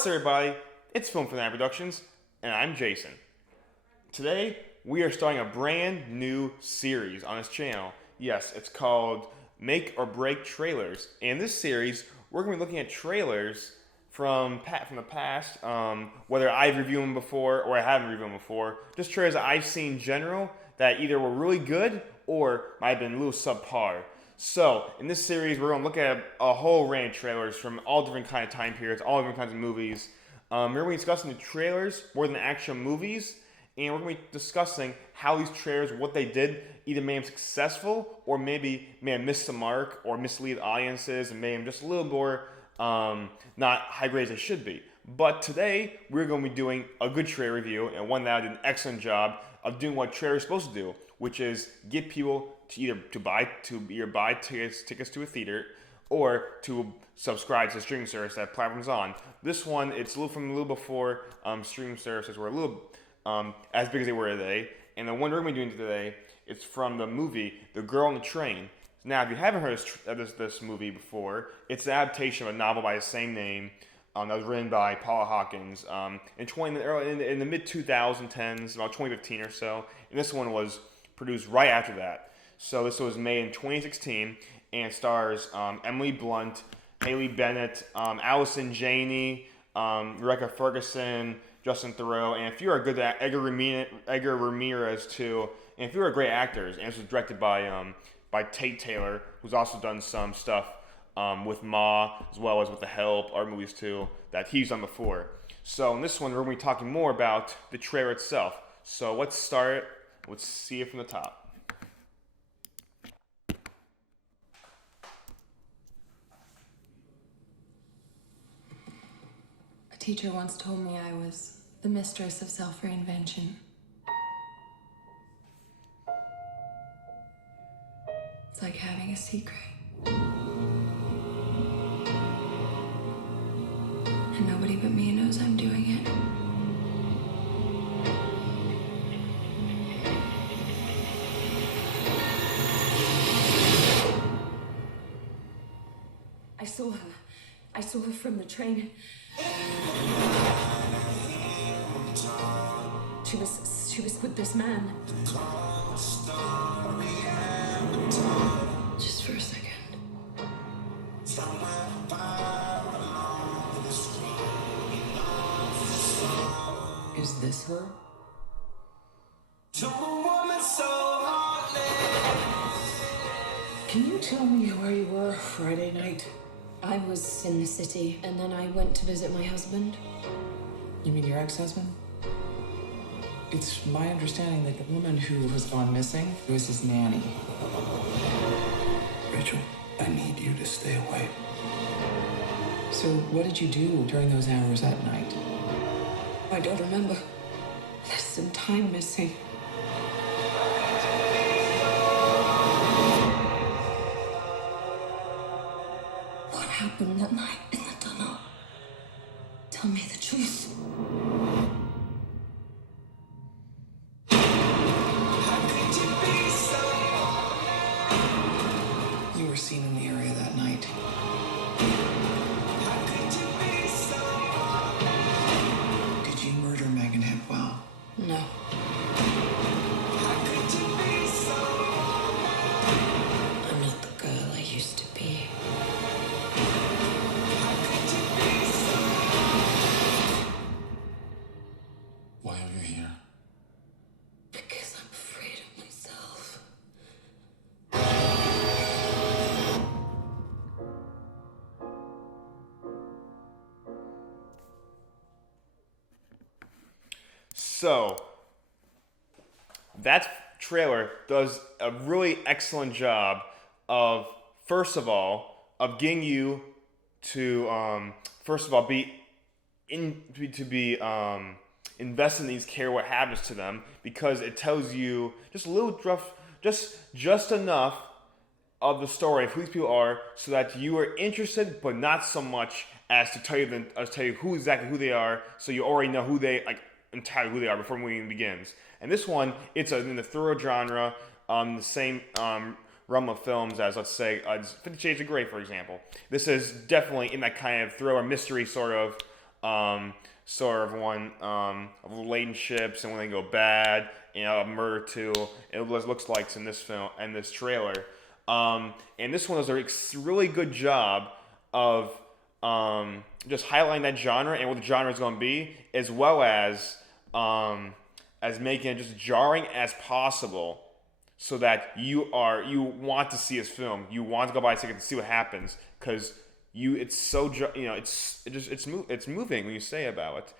What's up, everybody? It's Film for That Productions, and I'm Jason. Today, we are starting a brand new series on this channel. Yes, it's called Make or Break Trailers. And in this series, we're going to be looking at trailers from the past, whether I've reviewed them before or I haven't reviewed them before. Just trailers that I've seen in general that either were really good or might have been a little subpar. So, in this series, we're going to look at a whole range of trailers from all different kind of time periods, all different kinds of movies. We're going to be discussing the trailers more than the actual movies, and we're going to be discussing how these trailers, what they did, either made them successful or maybe may have missed the mark or mislead audiences and made them just a little more not high grades as they should be. But today, we're going to be doing a good trailer review, and one that did an excellent job of doing what trailers are supposed to do, which is get people to buy tickets to a theater or to subscribe to the streaming service that platform's on. This one, it's a little before streaming services were a little as big as they were today. And the one we're going to be doing today, it's from the movie The Girl on the Train. Now, if you haven't heard of this movie before, it's an adaptation of a novel by the same name that was written by Paula Hawkins in the mid 2010s, about 2015 or so. And this one was produced right after that. So this was made in 2016 and stars Emily Blunt, Haley Bennett, Allison Janney, Rebecca Ferguson, Justin Theroux, and if you're a good Edgar Ramirez too, and if you're a great actors. And this was directed by Tate Taylor, who's also done some stuff with Ma as well as with The Help, art movies too, that he's done before. So in this one, we're going to be talking more about the trailer itself. So let's start it. Let's see it from the top. A teacher once told me I was the mistress of self-reinvention. It's like having a secret. And nobody but me knows I'm doing it. I saw her from the train. She was with this man. Just for a second. Is this her? Can you tell me where you were Friday night? I was in the city, and then I went to visit my husband. You mean your ex-husband? It's my understanding that the woman who has gone missing was his nanny. Rachel, I need you to stay away. So what did you do during those hours that night? I don't remember. There's some time missing. What happened that night in the tunnel? Tell me the truth. You were seen in the area that night. Did you murder Megan Hipwell? No. I'm not the girl I used to be. Why are you here? Because I'm afraid of myself. So, that trailer does a really excellent job of, first of all, of getting you to, invest in these care what happens to them, because it tells you just a little rough, just enough of the story of who these people are, so that you are interested, but not so much as to tell you who exactly who they are, so you already know entirely who they are before the movie even begins. And this one, it's in the thriller genre, the same realm of films as, let's say, 50 Shades of Grey, for example. This is definitely in that kind of thriller mystery sort of sort of one of relationships and when they go bad, a murder too. It looks like in this film and this trailer. And this one does a really good job of just highlighting that genre and what the genre is going to be, as well as making it just jarring as possible, so that you want to see his film, you want to go buy a ticket to see what happens, because it's so it's moving when you say about it.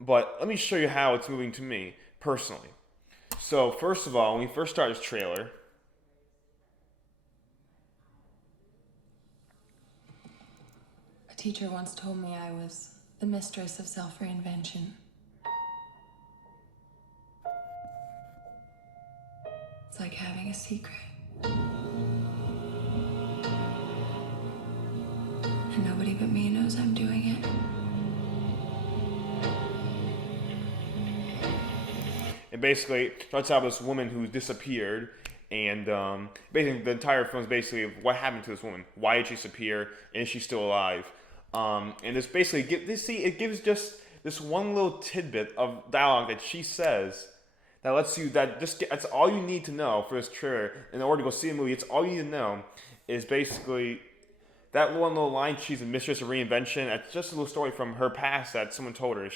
But let me show you how it's moving to me personally. So first of all, when we first start this trailer, A teacher once told me I was the mistress of self-reinvention. It's like having a secret. And nobody but me knows I'm doing it. it basically starts out with this woman who's disappeared, and basically the entire film is basically what happened to this woman. Why did she disappear? And is she still alive? And this basically it gives just this one little tidbit of dialogue that she says that lets you that's all you need to know for this trailer in order to go see the movie. It's all you need to know is basically that one little line. She's a mistress of reinvention. It's just a little story from her past that someone told her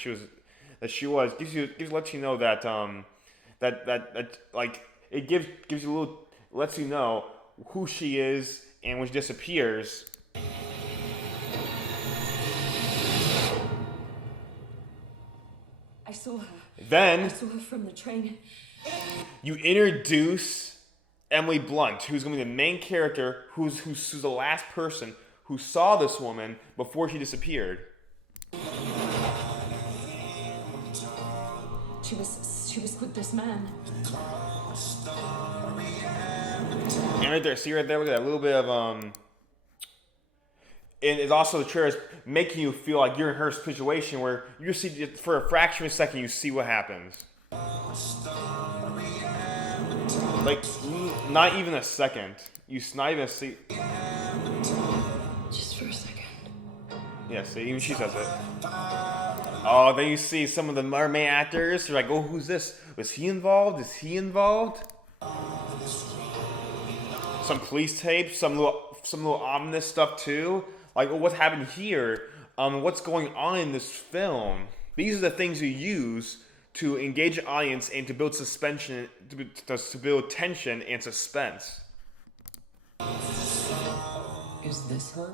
lets you know that like it gives you a little, lets you know who she is, and when she disappears. I saw her. Then I saw her from the train. you introduce Emily Blunt, who's going to be the main character, who's the last person who saw this woman before she disappeared. She was with this man. And right there, see right there, look at that little bit of and it's also the trailer is making you feel like you're in her situation, where you see for a fraction of a second you see what happens. Like not even a second. You not even see. Just for a second. Yeah, see, even she says it. Oh, then you see some of the mermaid actors. They're like, oh, who's this? Was he involved? Is he involved? Some police tapes, some little ominous stuff too. Like, oh, what's happened here? What's going on in this film? These are the things you use to engage an audience and to build suspension, to build tension and suspense. Is this her?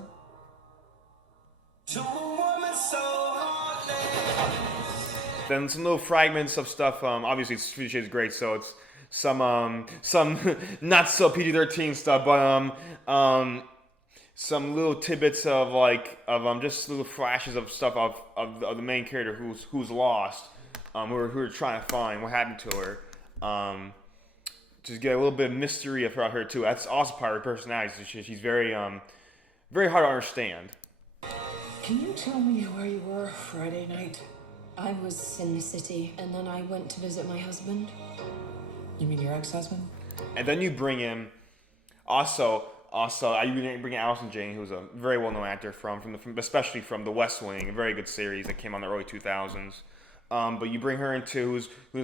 Then some little fragments of stuff. Obviously, it's 50 Shades Great, so it's some not so PG-13 stuff, but some little tidbits of just little flashes of stuff of the main character who's lost, who are trying to find what happened to her. Just get a little bit of mystery about her too. That's also part of her personality. She's very very hard to understand. Can you tell me where you were Friday night? I was in the city, and then I went to visit my husband. You mean your ex-husband? And then you bring in also you bring in Allison Jane, who's a very well-known actor from especially from The West Wing, a very good series that came on in the early 2000s. But you bring her into who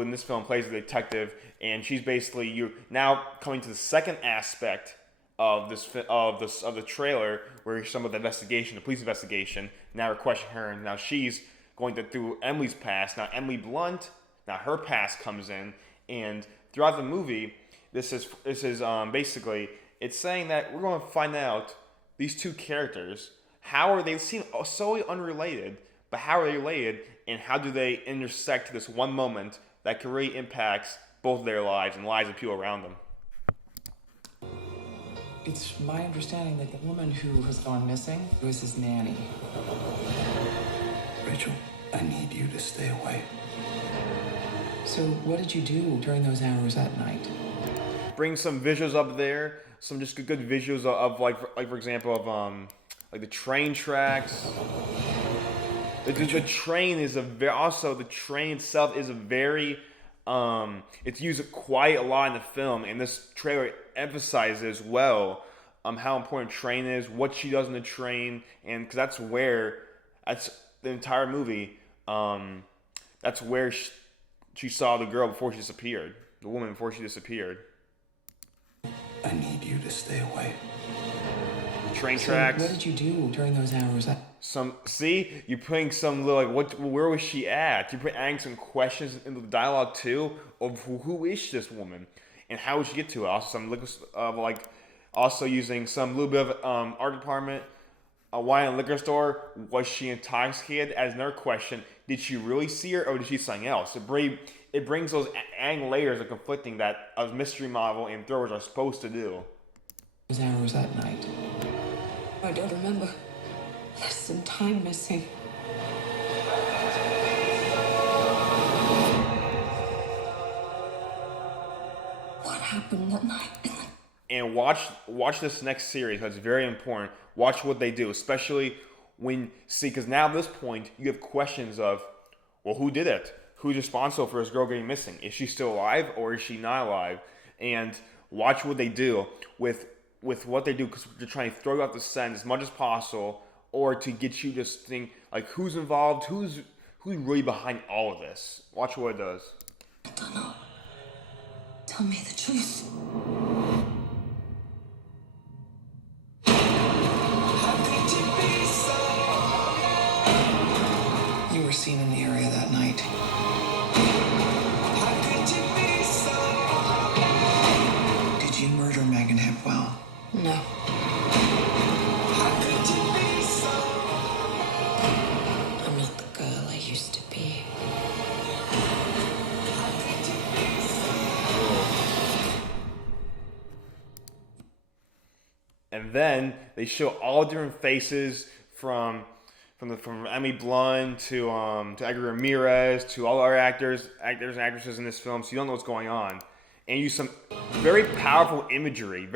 in this film plays a detective, and she's basically you now coming to the second aspect of the trailer, where some of the investigation, the police investigation, now we're questioning her, and now she's going through Emily's past. Now Emily Blunt, now her past comes in, and throughout the movie, this is basically it's saying that we're going to find out these two characters, how are they seem so unrelated, but how are they related, and how do they intersect to this one moment that can really impacts both their lives and lives of people around them. It's my understanding that the woman who has gone missing was his nanny. Rachel, I need you to stay away. So what did you do during those hours that night? Bring some visuals up there, some just good visuals of like for example of like the train tracks. The train is the train itself is a very it's used quite a lot in the film, and this trailer emphasizes well how important train is, what she does in the train, and because that's the entire movie. That's where she saw the girl before she disappeared. The woman before she disappeared. I need you to stay away. Train So tracks. what did you do during those hours? You're putting some little where was she at? You're adding some questions in the dialogue too of who is this woman and how would she get to it? Also some liquor of also using some little bit of art department. Why in a liquor store? Was she intoxicated? As another question, did she really see her or did she see something else? It brings those adding layers of conflicting that a mystery novel and thrillers are supposed to do. Those hours that night. I don't remember. There's some time missing. What happened that night in the And watch this next series because it's very important. Watch what they do, especially because now at this point you have questions of, well, who did it? Who's responsible for this girl getting missing? Is she still alive or is she not alive? And watch what they do with what they do because they're trying to throw you off the scent as much as possible, or to get you just think like who's involved, who's really behind all of this. Watch what it does. I don't know. Tell me the truth. You were seen in the area that night. Did you murder Megan Hipwell? No. I'm not the girl I used to be. And then they show all different faces from Emily Blunt to Edgar Ramirez to all our actors and actresses in this film, so you don't know what's going on, and use some very powerful imagery.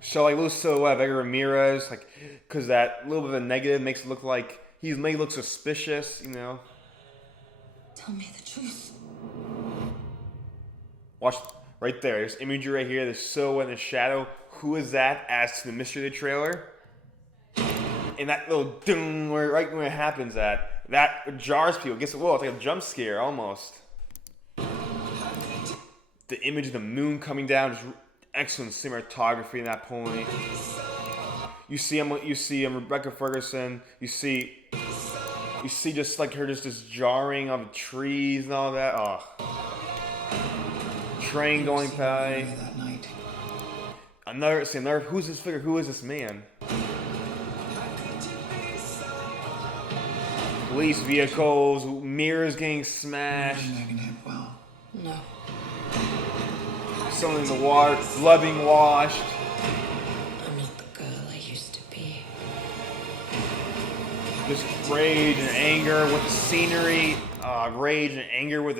Show like little silhouette of Edgar Ramirez, like because that little bit of a negative makes it look like he's made it look suspicious, you know. Tell me the truth. Watch right there. There's imagery right here. There's silhouette and shadow. Who is that? As to the mystery of the trailer. And that little ding, right when it happens, that jars people. Gets it's like a jump scare almost. The image of the moon coming down, just excellent cinematography in that point. You see Rebecca Ferguson. You see just like her, just this jarring of the trees and all that. Oh. Train going by. That night. Another. Who's this figure? Who is this man? Police vehicles, mirrors getting smashed. Megan Hipwell. No. Someone in the water, blood being washed. I'm not the girl I used to be. Just rage and anger with the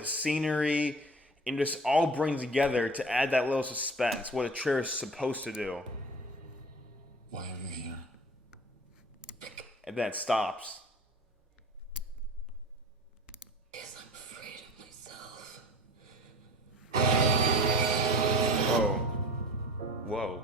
scenery. And just all bring together to add that little suspense, what a trailer is supposed to do. Why are you here? And then it stops. Because I'm afraid of myself. Whoa.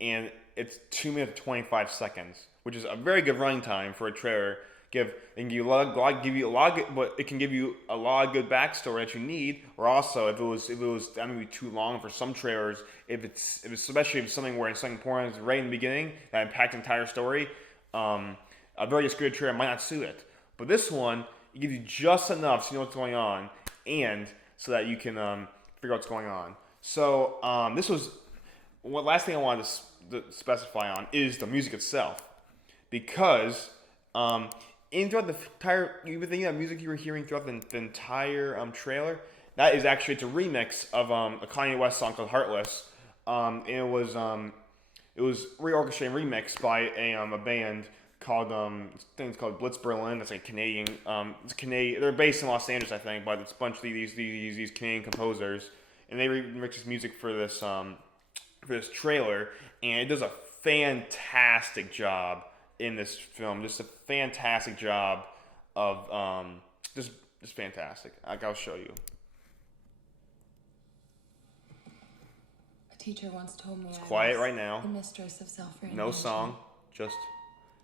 And it's 2 minutes and 25 seconds, which is a very good running time for a trailer. But it can give you a lot of good backstory that you need. Or also, if it was that would be too long for some trailers. Especially if it's something where it's something important is right in the beginning that impacts the entire story, a very scripted trailer might not suit it. But this one, it gives you just enough so you know what's going on, and so that you can figure out what's going on. So last thing I wanted to specify on is the music itself, because throughout the entire, you were thinking that music you were hearing throughout the entire trailer, that is actually, it's a remix of a Kanye West song called Heartless. And it was reorchestrated and remixed by a band called I think it's called Blitz Berlin. That's like Canadian. It's Canadian. They're based in Los Angeles, I think, but it's a bunch of these Canadian composers, and they remixed this music for this trailer, and it does a fantastic job in this film. Just a fantastic job of just fantastic. I'll show you. teacher once told me It's I quiet was right now. the mistress of self-realization. No song. Just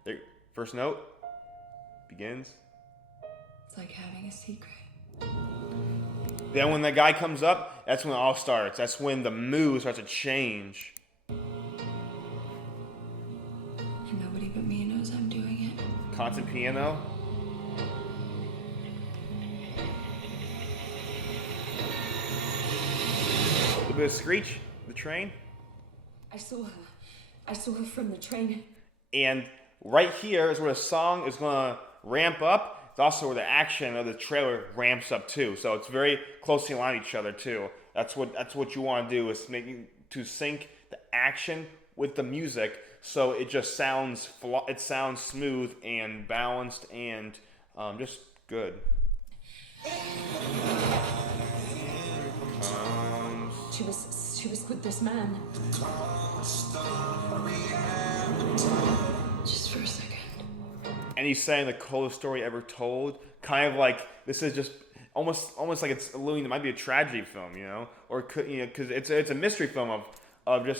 there. First note begins. It's like having a secret. Then when the guy comes up, that's when it all starts. That's when the mood starts to change. And nobody but me knows I'm doing it. Constant piano. A little bit of screech. The train. I saw her. I saw her from the train. And right here is where the song is going to ramp up. It's also where the action of the trailer ramps up too. So it's very closely aligned to each other too. That's what you want to do, is to sync the action with the music, so it just sounds smooth and balanced and just good. She was with this man. Just for a second. And he's saying the coolest story ever told. Kind of like this is just almost like it's alluding. It might be a tragedy film, you know, or could, you know, because it's a mystery film of a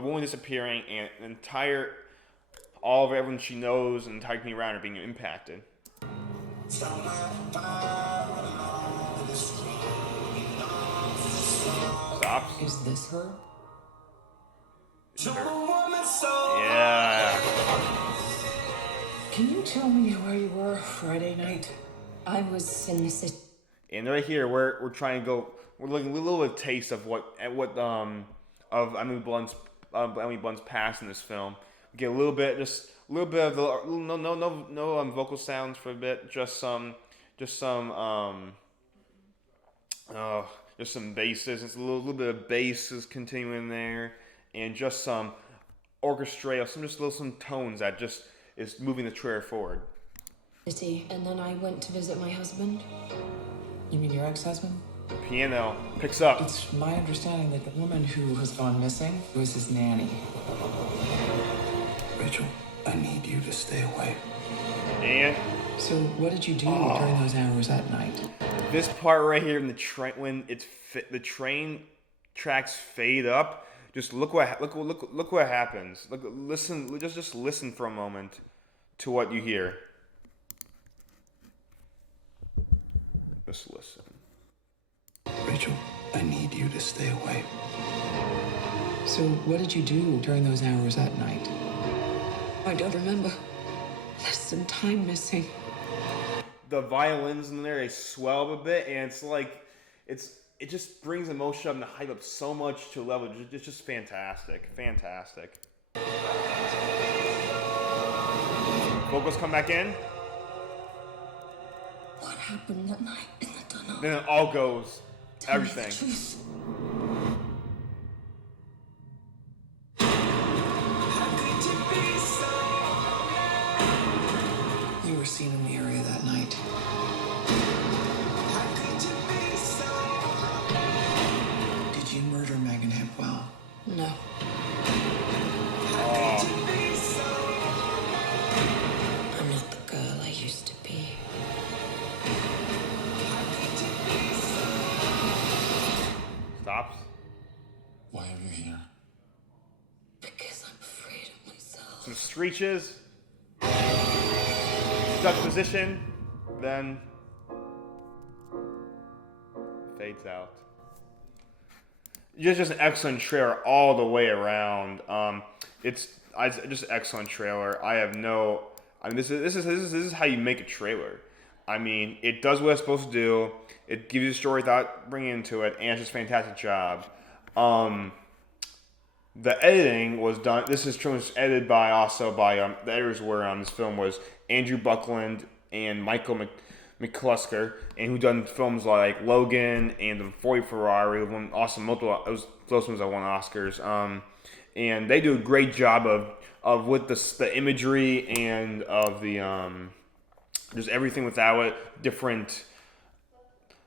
woman disappearing and all of everyone she knows and the entire community around her being impacted. Stops. Is this her? Yeah. Can you tell me where you were Friday night? I was in the city. And right here, we're trying to go. We're looking a little bit of taste of what of Emily Blunt's past in this film. We get a little bit of the no vocal sounds for a bit. Just some basses. It's a little bit of bass is continuing there, and just some orchestral, some tones that just is moving the trailer forward. And then I went to visit my husband. You mean your ex-husband? The piano picks up. It's my understanding that the woman who has gone missing was his nanny. Rachel, I need you to stay away. And So what did you do during those hours that night? this part right here in the train, when the train tracks fade up, just look what happens. Listen, just listen for a moment to what you hear. Just listen. Rachel, I need you to stay away. So what did you do during those hours that night? I don't remember. Some time missing. The violins in there, they swell a bit, and it's like it just brings emotion up and the hype up so much to a level. It's just fantastic. Vocals come back in. What happened that night in the tunnel? Then it all goes. Tell me Everything. the truth. You were seen in the area that night. Did you murder Megan Hempwell? No. I'm not the girl I used to be. Stops. Why are you here? Because I'm afraid of myself. Some screeches. Juxtaposition. Then fades out. Just an excellent trailer all the way around. It's just an excellent trailer. This is how you make a trailer. I mean, it does what it's supposed to do. It gives you a story without bringing into it, and it's just a fantastic job. The editing was done. This is pretty much edited by the editors were on this film was Andrew Buckland and Michael McClusker, and who done films like Logan and The Ford Ferrari, who won those films that won Oscars. And they do a great job of with the imagery and of the just everything without it, different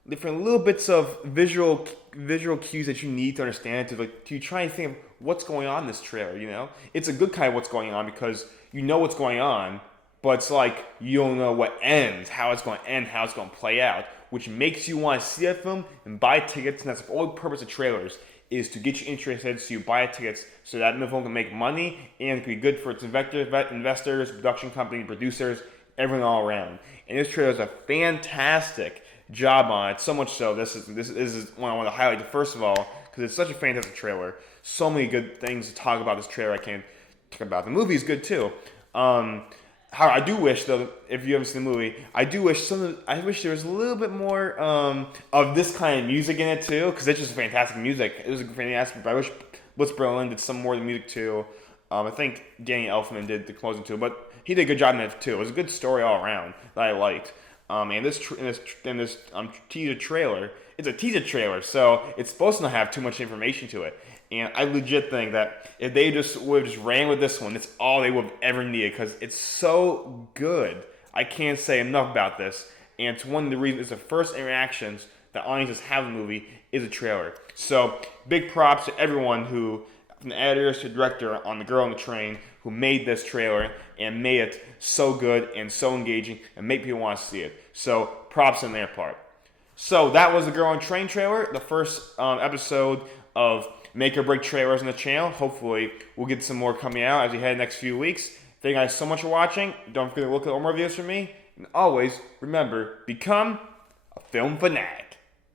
little bits of visual cues that you need to understand to try and think of what's going on in this trailer. You know, it's a good kind of what's going on because you know what's going on, but it's like you don't know how it's going to end, how it's going to play out, which makes you want to see that film and buy tickets. And that's the only purpose of trailers, is to get you interested so you buy tickets so that film can make money and can be good for its investors, production company, producers, everyone all around. And this trailer does a fantastic job on it. So much so, this is one I want to highlight. First of all, because it's such a fantastic trailer. So many good things to talk about this trailer. I can't talk about. The movie is good too. How I do wish though, if you haven't seen the movie, I wish there was a little bit more of this kind of music in it too, because it's just fantastic music. It was fantastic. But I wish Blitz Berlin did some more of the music too. I think Danny Elfman did the closing too, but he did a good job in it too. It was a good story all around that I liked. And this teaser trailer, it's a teaser trailer, so it's supposed to not have too much information to it. And I legit think that if they would have just ran with this one, it's all they would have ever needed because it's so good. I can't say enough about this. And it's one of the reasons, it's the first interactions that audiences have in the movie is a trailer. So big props to everyone who, from the editors to the director on The Girl on the Train, who made this trailer and made it so good and so engaging and make people want to see it. So props on their part. So that was The Girl on the Train trailer, the first episode of Make or Break trailers on the channel. Hopefully we'll get some more coming out as we head the next few weeks. Thank you guys so much for watching. Don't forget to look at more videos from me. And always remember, become a film fanatic.